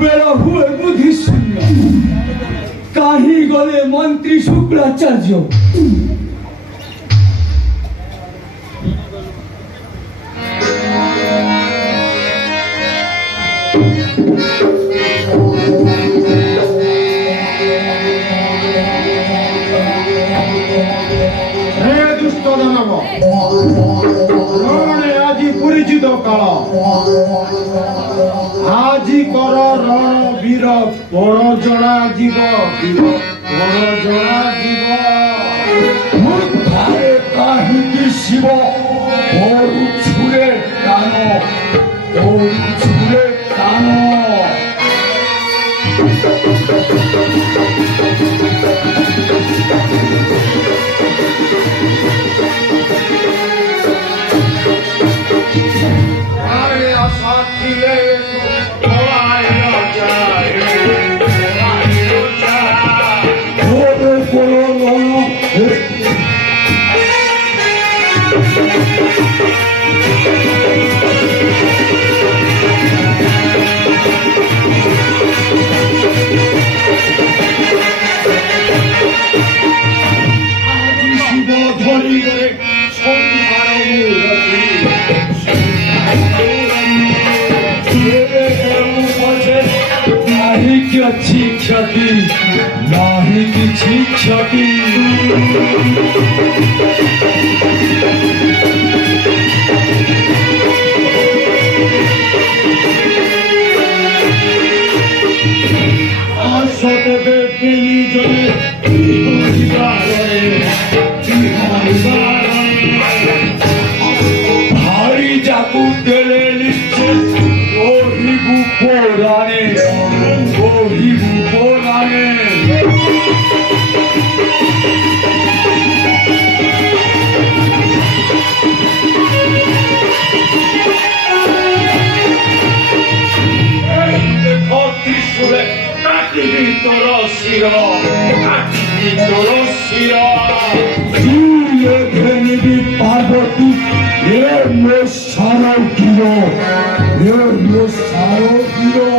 বেড়া হুয়ে বুদ্ধি শূন্য কাহি গলে মন্ত্রী শুক্রাচার্য আজি পরিচিত কাল আজি কর রণ বীর পর জড়া জীব পর জড়া জীব কাহিনী শিব ওরু ছুড়ে টানো ওরু ছুড়ে টানো अच्छी क्षति नाही किसी क्षति আসতে পেলি জলে ভারী চাকু তেলে নিচ্ছে ওহি গুপোরানে ওহি গুপোরানে পার্বতী এর সারো গিরো এর সারো গিরো